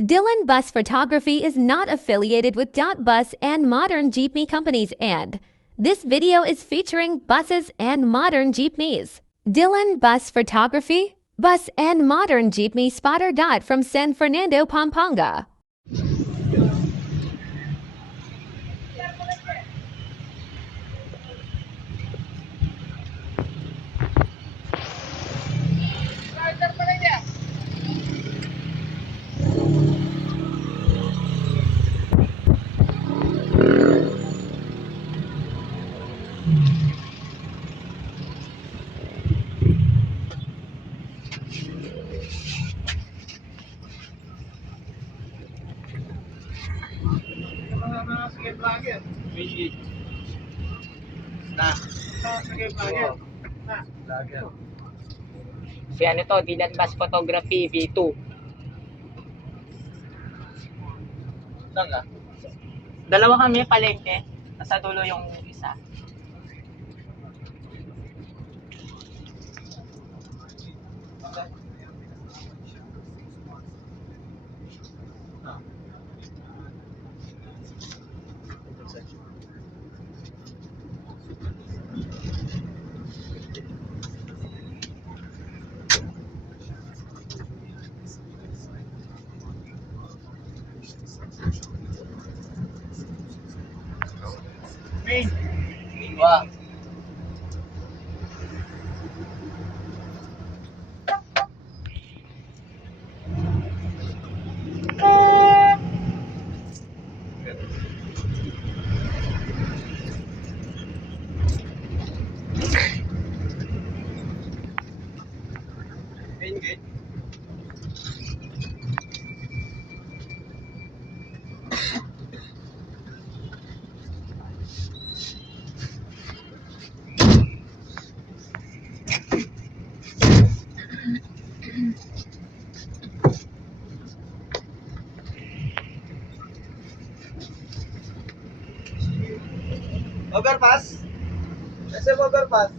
Dylan Bus Photography is not affiliated with Bus and Modern Jeepney Companies, and this video is featuring buses and modern jeepneys. Dylan Bus Photography, bus and modern jeepney spotter. From San Fernando, Pampanga. Sige vlogger. Na. Sige vlogger. Na. Vlogger. Si ano to, Dylan Bus Photography V2. Saan ka? Dalawa kami palengke. Nasa dulo yung isa. Main. Wah. Main gate. Overpass? SM overpass?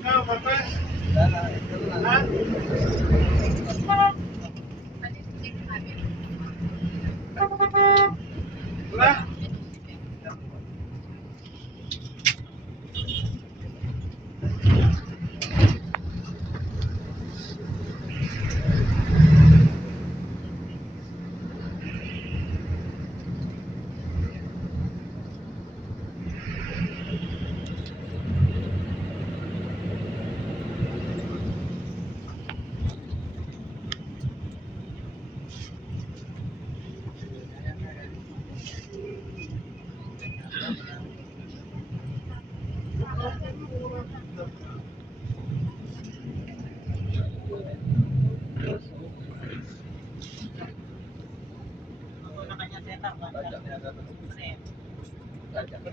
Ikaw, overpass? Wala, ito lang. Wala?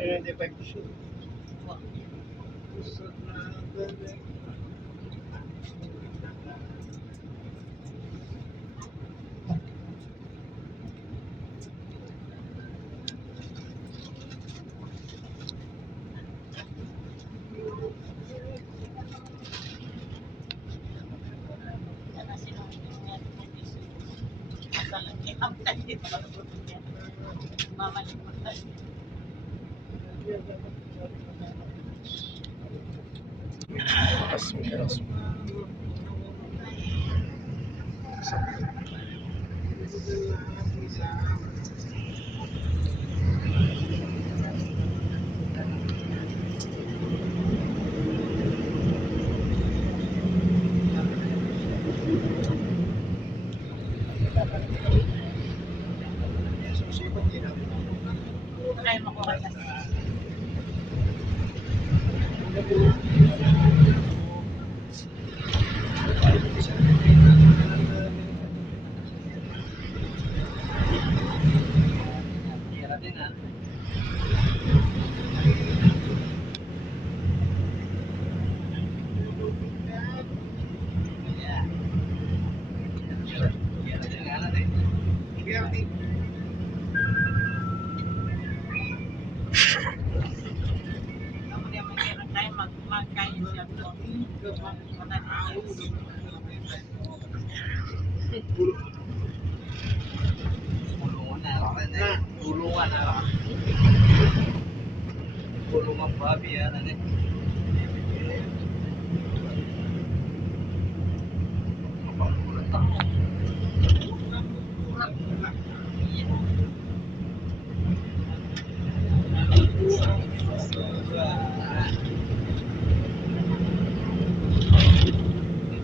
Hindi pa ito. Tulungan na lang. Tulungan na lang. Tulungan babi yan.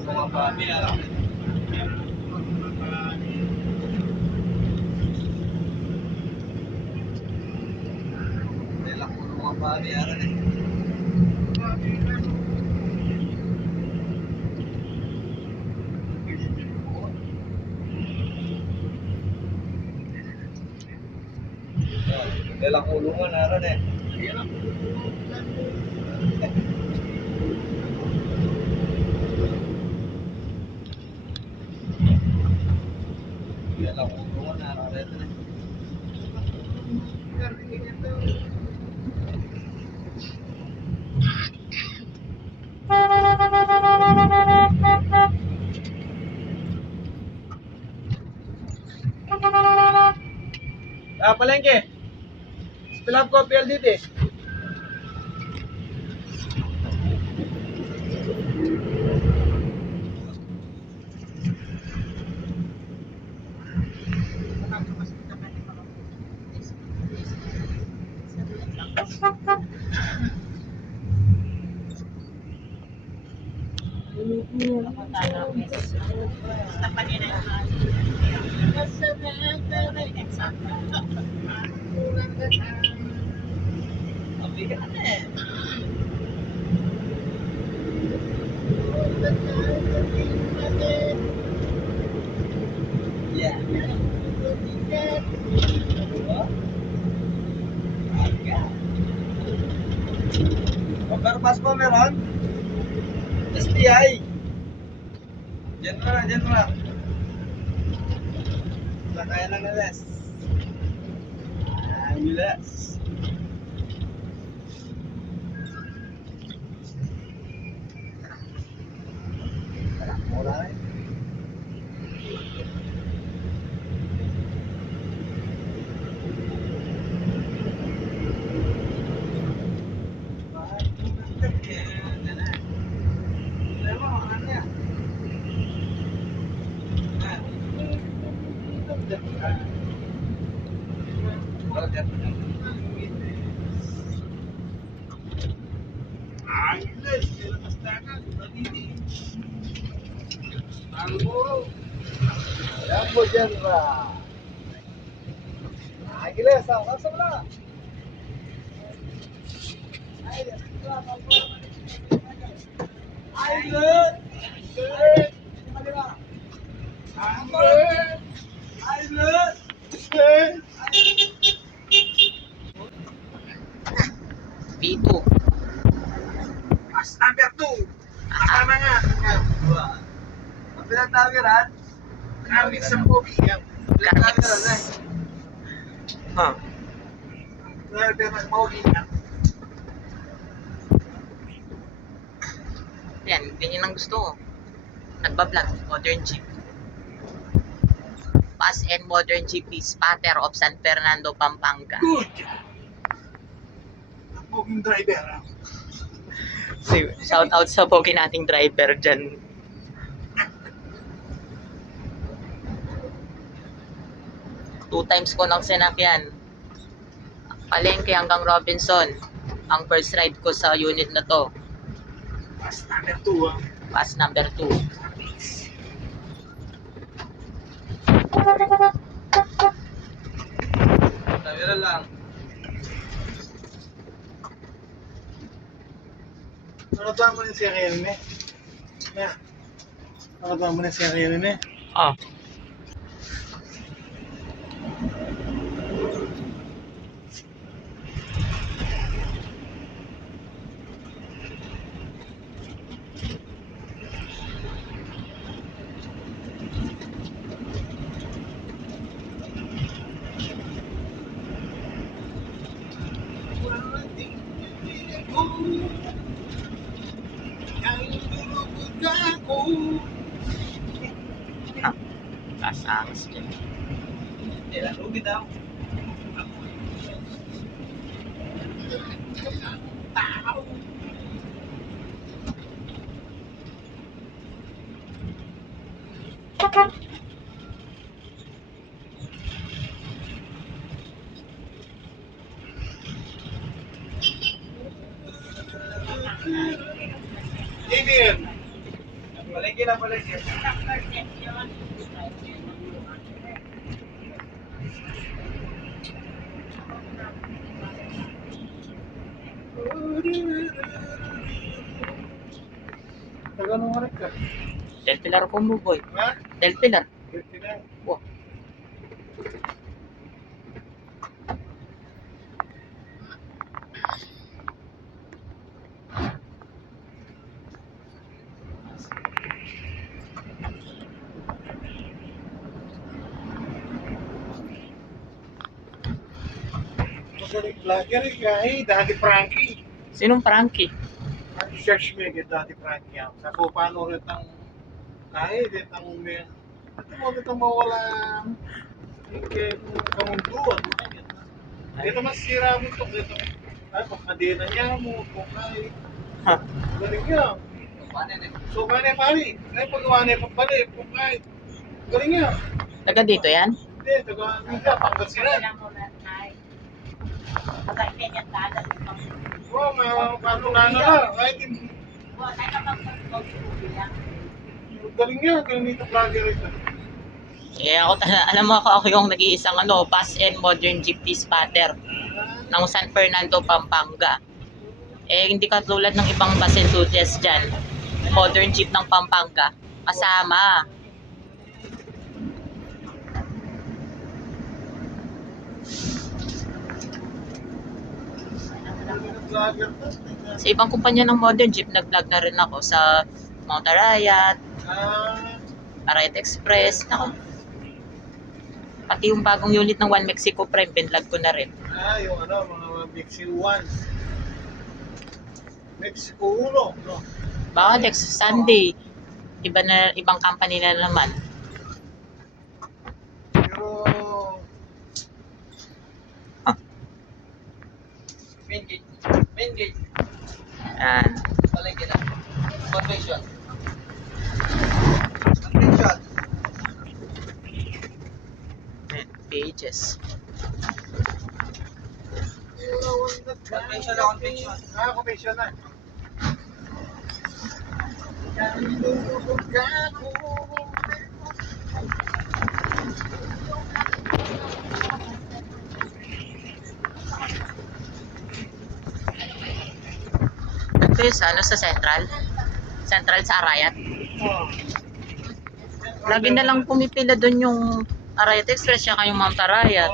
Tulungan babi yan. Nila tulungan babi yan. Nila kulungan na rin eh. Nila kulungan na rin eh. Palengke. Setelah kopi LDT. Overpass po meron? STI. Diyan mo na, diyan mo na. Sakaya ng LS. Ambulance. Mura rin. Jambo General. Agiles, langsung lah. B2. Pas number 2. Tama nga. Ang pinatawiran, kami sa pogi. Pinatawiran eh. Ha? Driver ng pogi. Yan, ganyan ang gusto ko. Nagbablog, modern jeep. Bus and modern jeepney, Pater of San Fernando, Pampanga. Good. Ang poging driver. Shout out sa pogi nating driver dyan. Two times ko nang sinakyan. Palengke hanggang Robinson. Ang first ride ko sa unit na to. Pas number 2 ah. Bus number 2. Tawiran lang. Nakatawa mo na siya kayo rin eh. Yeah. Nakatawa mo na siya kayo rin eh. Ah. Angas dyan. Lugi daw. Idiyan. Palagi na palagi. Taganong harap ka. Del Pilar ko mo, boy. Ha? Del Pilar. Kaya. Wah. Magaling vlogger eh. Dati Frankie. Sinong Frankie? Ang search mo yung dati Frankie yan. Sa kung paano rin ang kahit rin ang may ito mo rin ang mawala kamunduan. Dito masira mo ito. Dito ay pagkadina niya mo. Pagkay. Ha? Galing niya. So kanya pari. Ay paggawa niya pagpali. Pagkay. Galing niya. Taga dito yan? Hindi. Taga niya. Pangasinan. Oo, mga patunana na. Kahit hindi. Galing niya. Galing nito vlogger ito. Eh ako, alam mo ako yung nag-iisang bus and modern jeepney spotter ng San Fernando, Pampanga. Eh hindi katulad ng ibang bus and tours dyan. Modern jeep ng Pampanga. Kasama. Vlogger to. Sa ibang kumpanya ng modern jeep, nag-vlog na rin ako sa Mount Arayat, Arayat Express. Ako. Pati yung bagong unit ng One Mexico Prime, binlog ko na rin. Yung mga Mexico 1. Mexico 1, no? Baka next Sunday, ibang company na naman. Pero... Main gate. Yan. Palagi na. Convention. Pages. Convention na. Convention na. Ito yung sa Central. Central sa Arayat. Lagi na lang pumipila doon yung Arayat Express, saka yung Mount Arayat.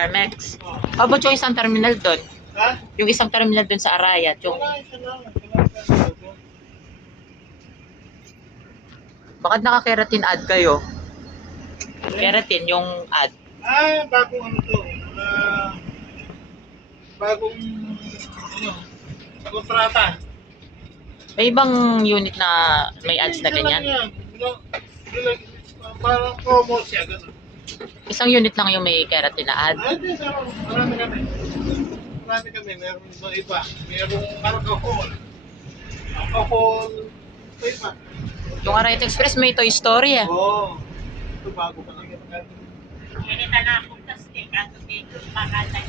Armex. Abot yung isang terminal doon. Ha? Yung isang terminal doon sa Arayat. Yung, bakit naka-keratin ad kayo? Keratin yung ad. Bagong ano to. Bagong kontrata. May ibang unit na may ads na ganyan. Parang promo siya, gano'n. Isang unit lang yung may keratin na ad. Hindi, marami kami. Marami kami, meron iba. Merong alcohol. Alcohol, iba. Yung Arayat Express may Toy Story eh. Oo. Ito bago pa lang ito.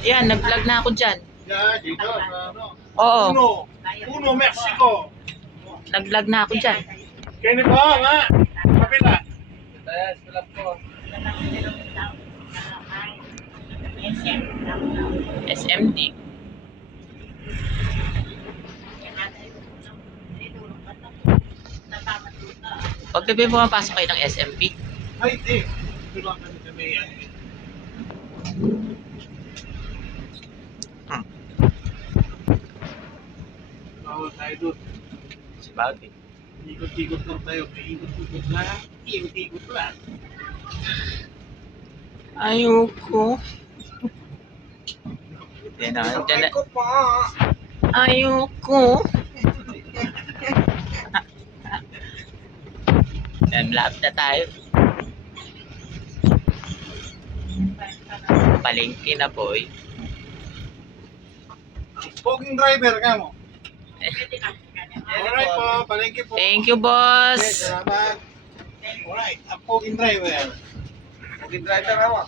Yan, nag-vlog na ako dyan. Yan, dito. Ano? Oo, Uno, Mexico. nag-vlog na ako dyan. Kaya ba nga? Kapila. Yes, tulap ko. SMD. Pag gabi pumapasok kayo ng SMP, Ay, di. Ito lang kami sa may ano. Bawal tayo doon. si Bagay. Ikot-ikot lang tayo. Ikot-ikot lang. Ikot-ikot lang. Ayoko. Yan na, dyan na. Ayoko. Yan, lab na tayo. palengke na po eh. Poging driver ka mo. Alright po, palengke po. Thank you, Okay, boss. salamat. Alright, ang poging driver. Pugin driver ako.